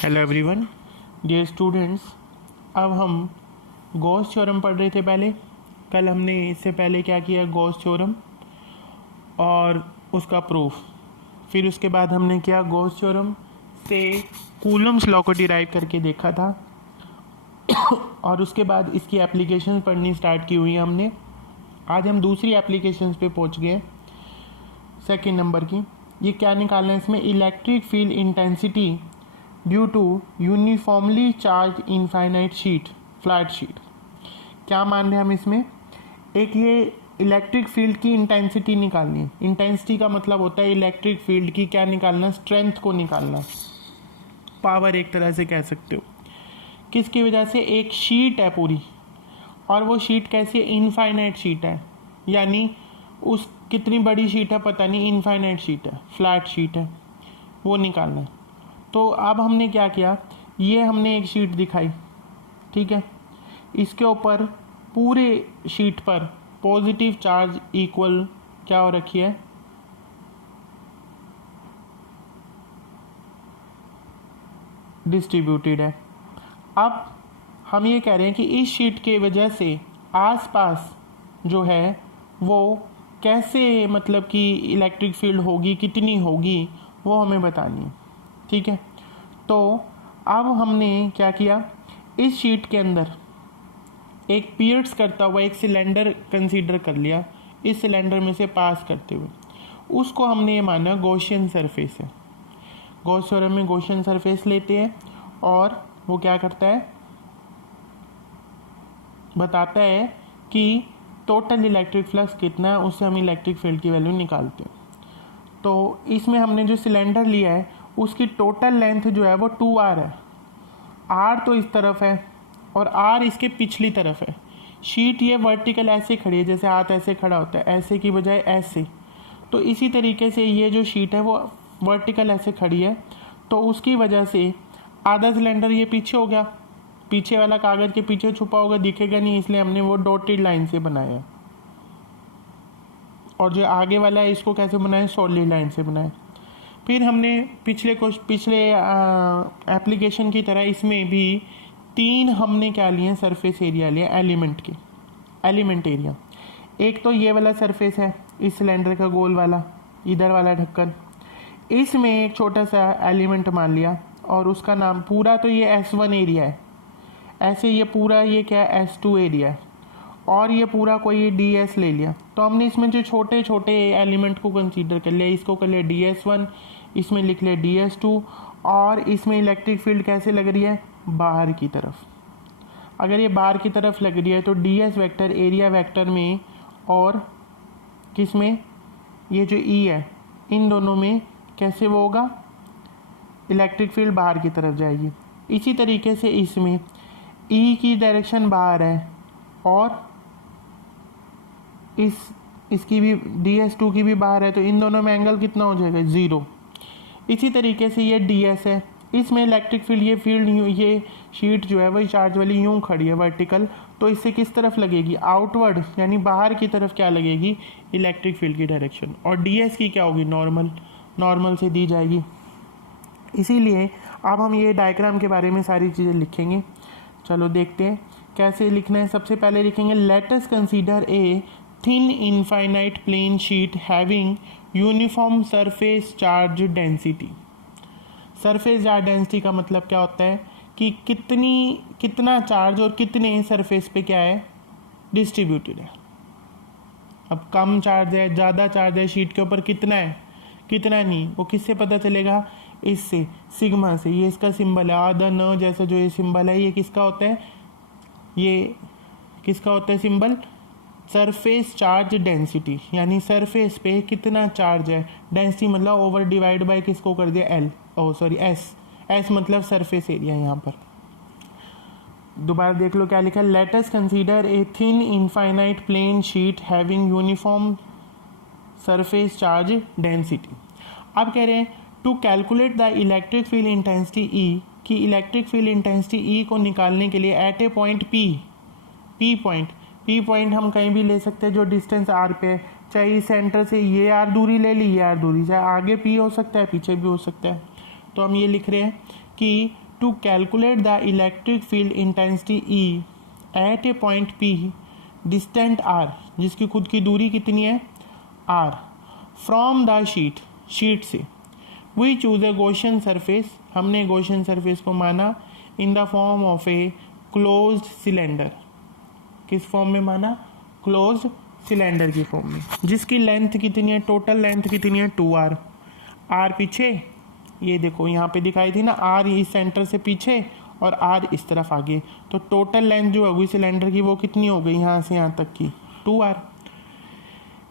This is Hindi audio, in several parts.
Hello everyone, dear students. अब हम गॉस थ्योरम पढ़ रहे थे। कल हमने इससे पहले क्या किया, गॉस थ्योरम और उसका प्रूफ। फिर उसके बाद हमने क्या, गॉस थ्योरम से कूलम्स लॉ को डिराइव करके देखा था और उसके बाद इसकी एप्लीकेशन पढ़नी स्टार्ट की हुई हमने। आज हम दूसरी एप्लीकेशंस पे पहुंच गए, सेकंड नंबर की। ये क्या निकालना है इसमें, electric field intensity due to uniformly charge infinite sheet, flat sheet. क्या मान रहे हैं हम इसमें, एक ये इलेक्ट्रिक फील्ड की इंटेंसिटी निकालनी है। इंटेंसिटी का मतलब होता है इलेक्ट्रिक फील्ड की क्या निकालना, स्ट्रेंथ को निकालना, पावर एक तरह से कह सकते हो। किसकी वजह से, एक शीट है पूरी, और वो शीट कैसी है, इनफाइनाइट शीट है, यानी उस कितनी बड़ी शीट है पता नहीं, इनफाइनाइट शीट है, फ्लैट शीट है, वो निकालना है। तो अब हमने क्या किया, ये हमने एक शीट दिखाई, ठीक है। इसके ऊपर पूरे शीट पर पॉजिटिव चार्ज इक्वल क्या हो रखी है, डिस्ट्रीब्यूटेड है। अब हम ये कह रहे हैं कि इस शीट के वजह से आसपास जो है वो कैसे, मतलब कि इलेक्ट्रिक फील्ड होगी, कितनी होगी, वो हमें बतानी है, ठीक है। तो अब हमने क्या किया, इस शीट के अंदर एक पियर्स करता हुआ एक सिलेंडर कंसीडर कर लिया, इस सिलेंडर में से पास करते हुए उसको हमने ये माना गॉसियन सरफेस है। गॉस थ्योरम में गॉसियन सरफेस लेते हैं और वो क्या करता है, बताता है कि टोटल इलेक्ट्रिक फ्लक्स कितना है, उससे हम इलेक्ट्रिक फील्ड की वैल्यू निकालते हैं। तो इसमें हमने जो सिलेंडर लिया है उसकी टोटल लेंथ जो है वो 2r है। r तो इस तरफ है और r इसके पिछली तरफ है। शीट ये वर्टिकल ऐसे खड़ी है, जैसे हाथ ऐसे खड़ा होता है, ऐसे की बजाय ऐसे। तो इसी तरीके से ये जो शीट है वो वर्टिकल ऐसे खड़ी है, तो उसकी वजह से आधा सिलेंडर ये पीछे हो गया, पीछे वाला कागज़ के पीछे छुपा होगा, दिखेगा नहीं, इसलिए हमने वो डॉटेड लाइन से बनाया है। और जो आगे वाला है इसको कैसे बनाया, सॉलिड लाइन से बनाया। फिर हमने पिछले एप्लीकेशन की तरह इसमें भी 3 हमने क्या लिए, सरफेस एरिया लिया एलिमेंट के, एलिमेंट एरिया। एक तो ये वाला सरफेस है, इस सिलेंडर का गोल वाला, इधर वाला ढक्कन, इसमें एक छोटा सा एलिमेंट मान लिया और उसका नाम, पूरा तो ये S1 एरिया है, ऐसे ये पूरा ये क्या है, S2 एरिया है, और ये पूरा कोई DS ले लिया। तो हमने इसमें जो छोटे छोटे एलिमेंट को कंसीडर कर लिया, इसको कर लिया DS1, इसमें लिख लिया DS2, और इसमें इलेक्ट्रिक फील्ड कैसे लग रही है, बाहर की तरफ। अगर ये बाहर की तरफ लग रही है तो DS वेक्टर एरिया वेक्टर में और किस में, ये जो E है, इन दोनों में कैसे वो होगा, इलेक्ट्रिक फील्ड बाहर की तरफ जाएगी। इसी तरीके से इसमें E की डायरेक्शन बाहर है और इसकी भी DS2 की भी बाहर है, तो इन दोनों में एंगल कितना हो जाएगा, 0। इसी तरीके से ये DS है, इसमें इलेक्ट्रिक फील्ड, ये फील्ड ये शीट जो है वही चार्ज वाली यूं खड़ी है वर्टिकल, तो इससे किस तरफ लगेगी, आउटवर्ड, यानी बाहर की तरफ क्या लगेगी, इलेक्ट्रिक फील्ड की डायरेक्शन। और DS की क्या होगी, नॉर्मल, नॉर्मल से दी जाएगी। इसीलिए अब हम ये डायग्राम के बारे में सारी चीज़ें लिखेंगे। चलो देखते हैं कैसे लिखना है। सबसे पहले लिखेंगे, let us consider a thin infinite plane sheet having uniform surface charge density. Surface charge density का मतलब क्या होता है कि कितना चार्ज और कितने सरफेस पे क्या है, डिस्ट्रीब्यूटेड है। अब कम चार्ज है, ज़्यादा चार्ज है शीट के ऊपर, कितना है कितना नहीं, वो किससे पता चलेगा, इससे, सिग्मा से। ये इसका सिंबल है, आधा न जैसा जो ये सिंबल है, ये किसका होता है, ये किसका होता है सिंबल, सरफेस चार्ज डेंसिटी, यानी सरफेस पे कितना चार्ज है। डेंसिटी मतलब ओवर डिवाइड बाय किसको कर दिया, एस मतलब सरफेस एरिया। यहाँ पर दोबारा देख लो क्या लिखा है, let us consider a thin infinite plane sheet having uniform surface charge density. अब कह रहे हैं to calculate the electric field intensity E, कि इलेक्ट्रिक फील्ड इंटेंसिटी ई को निकालने के लिए at a point P point हम कहीं भी ले सकते हैं जो डिस्टेंस r पे है, चाहे इस सेंटर से ये r दूरी ले ली, ये r दूरी, चाहे आगे p हो सकता है पीछे भी हो सकता है। तो हम ये लिख रहे हैं कि to calculate the electric field intensity E at a point P distant R, जिसकी खुद की दूरी कितनी है आर, फ्रॉम द शीट से we choose a Gaussian surface, हमने गॉसियन सरफेस को माना in the form of a closed cylinder, किस फॉर्म में माना क्लोज्ड सिलेंडर की फॉर्म में, जिसकी लेंथ कितनी है टोटल लेंथ कितनी है 2r, r पीछे ये देखो यहाँ पे दिखाई थी ना r इस सेंटर से पीछे और r इस तरफ आगे, तो टोटल लेंथ जो होगी सिलेंडर की वो कितनी हो गई यहाँ से यहाँ तक की 2r।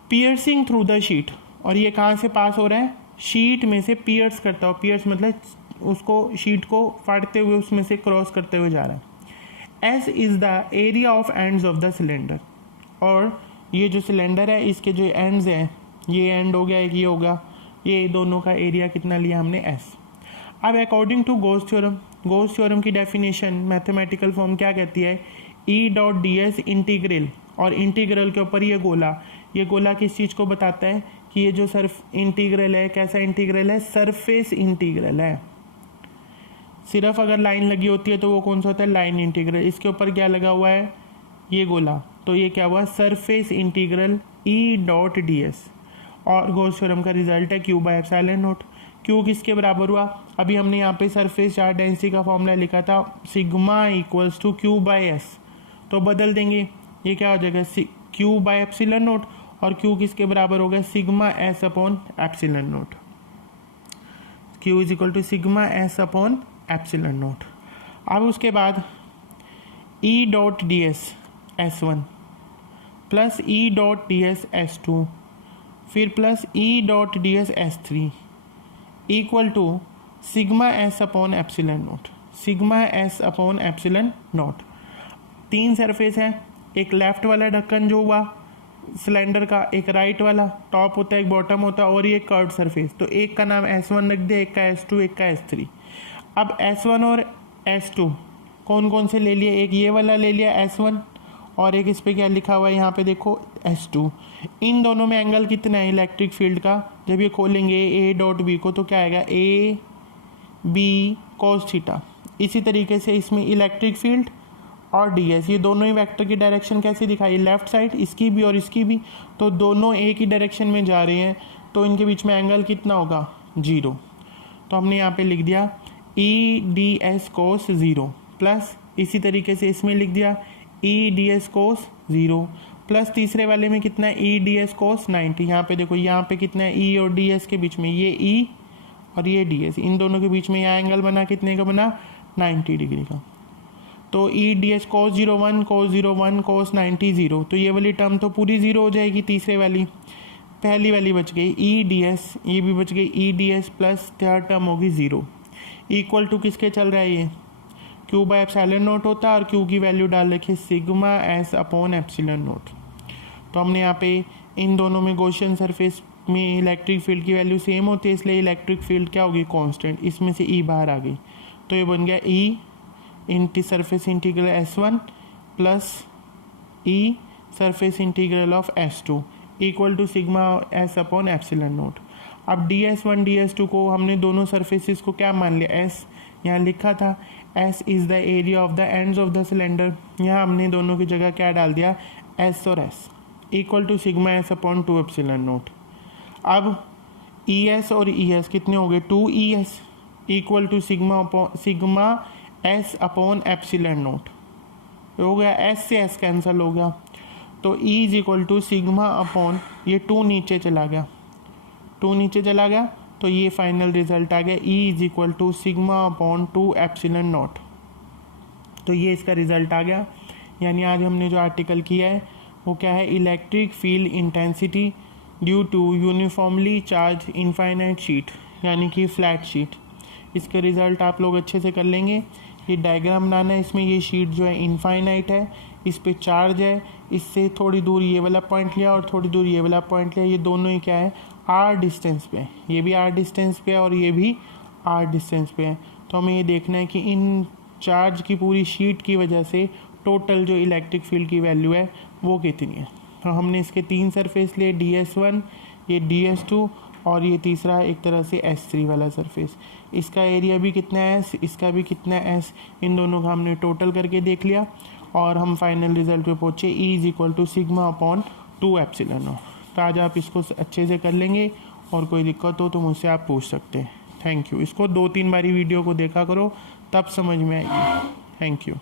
Piercing through the sheet, और ये कहाँ से पास हो रहा है शीट में से पियर्स करता हो, पियर्स मतलब उसको शीट को फाड़ते हुए उसमें से क्रॉस करते हुए जा रहा है। S is the area of ends of the cylinder, और ये जो सिलेंडर है इसके जो एंड्स हैं, ये एंड हो गया एक ये होगा, ये दोनों का एरिया कितना लिया हमने एस। अब according to Gauss theorem, Gauss theorem की डेफिनेशन मैथमेटिकल फॉर्म क्या कहती है, E dot d S integral, और इंटीग्रल के ऊपर ये गोला किस चीज़ को बताता है कि ये जो सर्फ इंटीग्रल है कैसा इंटीग्रल है, सरफेस इंटीग्रल है। सिर्फ अगर लाइन लगी होती है तो वो कौन सा होता है लाइन इंटीग्रल, इसके ऊपर क्या लगा हुआ है ये गोला, तो ये क्या हुआ surface integral E dot d S, और गॉस थ्योरम का रिजल्ट है Q by epsilon naught. Q किसके बराबर हुआ, अभी हमने यहाँ पे सरफेस चार्ज डेंसिटी का फॉर्मूला लिखा था sigma equals to Q by S, तो बदल देंगे ये क्या हो जाएगा क्यू बाय एप्सिलॉन नॉट, और क्यू किसके बराबर हो गया sigma S upon epsilon naught, Q is equal to sigma S upon epsilon naught. अब उसके बाद E dot d S S1 plus E dot d S S2 फिर plus E dot d S S3 equal to sigma S upon epsilon naught, sigma S upon epsilon naught. तीन सरफेस है, एक लेफ्ट वाला ढक्कन जो हुआ सिलेंडर का, एक राइट वाला टॉप होता है एक बॉटम होता है, और ये कर्व्ड सरफेस, तो एक का नाम S1 रख दे, एक का S2 एक का S3। अब S1 और S2 कौन कौन से ले लिए, एक ये वाला ले लिया S1 और एक इस पे क्या लिखा हुआ है यहाँ पे देखो S2। इन दोनों में एंगल कितना है इलेक्ट्रिक फील्ड का, जब ये खोलेंगे A डॉट बी को तो क्या आएगा A B cos थीटा। इसी तरीके से इसमें इलेक्ट्रिक फील्ड और ds, ये दोनों ही वेक्टर की डायरेक्शन कैसे दिखाई लेफ्ट साइड, इसकी भी और इसकी भी, तो दोनों एक ही डायरेक्शन में जा रहे हैं, तो इनके बीच में एंगल कितना होगा 0। तो हमने यहाँ पे लिख दिया ई डी एस कोस 0 प्लस इसी तरीके से इसमें लिख दिया ई डी एस कोस 0 प्लस तीसरे वाले में कितना है ई डी एस कोस 90। यहाँ पे देखो यहाँ पे कितना है ई और डी एस के बीच में ये ई और ये डी एस, इन दोनों के बीच में यहाँ एंगल बना कितने का बना 90 डिग्री का। तो ई डी एस कोस 01 कोस 01 कोस 90 0, तो ये वाली टर्म तो पूरी 0 हो जाएगी, तीसरे वाली पहली वाली बच गई ई डी एस, ये भी बच गई E D S plus third term होगी 0 इक्वल टू किसके चल रहा है ये क्यू बाय एप्सिलॉन नोट होता है, और क्यू की वैल्यू डाल रखी sigma S upon epsilon note. तो हमने यहाँ पे इन दोनों में गॉसियन सरफेस में इलेक्ट्रिक फील्ड की वैल्यू सेम होती है, इसलिए इलेक्ट्रिक फील्ड क्या होगी कांस्टेंट, इसमें से ई बाहर आ गई, तो ये बन गया ई इंटी surface integral S1 plus E surface integral of S2 equal to sigma S upon epsilon naught. अब ds1 ds2 को हमने दोनों सरफेसेस को क्या मान लिया s, यहाँ लिखा था s is the area of the ends of the cylinder, यहाँ हमने दोनों की जगह क्या डाल दिया s और s equal to sigma S upon 2 epsilon naught. अब es और es कितने हो गए 2es equal to sigma S upon epsilon naught हो गया, s से s कैंसिल हो गया, तो E is equal to sigma upon ये 2 नीचे चला गया, 2 नीचे चला गया, तो ये फाइनल रिजल्ट आ गया E is equal to sigma upon 2 epsilon naught. तो ये इसका रिजल्ट आ गया, यानी आज हमने जो आर्टिकल किया है वो क्या है electric field intensity due to uniformly charge infinite sheet, यानी कि फ्लैट शीट। इसके रिज़ल्ट आप लोग अच्छे से कर लेंगे। ये डायग्राम बनाना है, इसमें ये शीट जो है इनफाइनाइट है, इस पे चार्ज है, इससे थोड़ी दूर ये वाला पॉइंट लिया और थोड़ी दूर ये वाला पॉइंट लिया, ये दोनों ही क्या है r डिस्टेंस पे, ये भी r डिस्टेंस पे है और ये भी r डिस्टेंस पे है। तो हमें ये देखना है कि इन चार्ज की पूरी शीट की वजह से टोटल जो इलेक्ट्रिक फील्ड की वैल्यू है वो कितनी है। तो हमने इसके 3 सरफेस लिए ds1 ये ds2 और ये तीसरा एक तरह से S3 वाला सरफेस। इसका एरिया भी कितना है S, इसका भी कितना है S, इन दोनों का हमने टोटल करके देख लिया और हम फाइनल रिजल्ट पे पहुँचे E=σ/2ε0। तो आज आप इसको अच्छे से कर लेंगे और कोई दिक्कत हो तो मुझसे आप पूछ सकते हैं। Thank you. इसको 2-3 बारी वीडियो को देखा करो, तब समझ में आएगी। Thank you.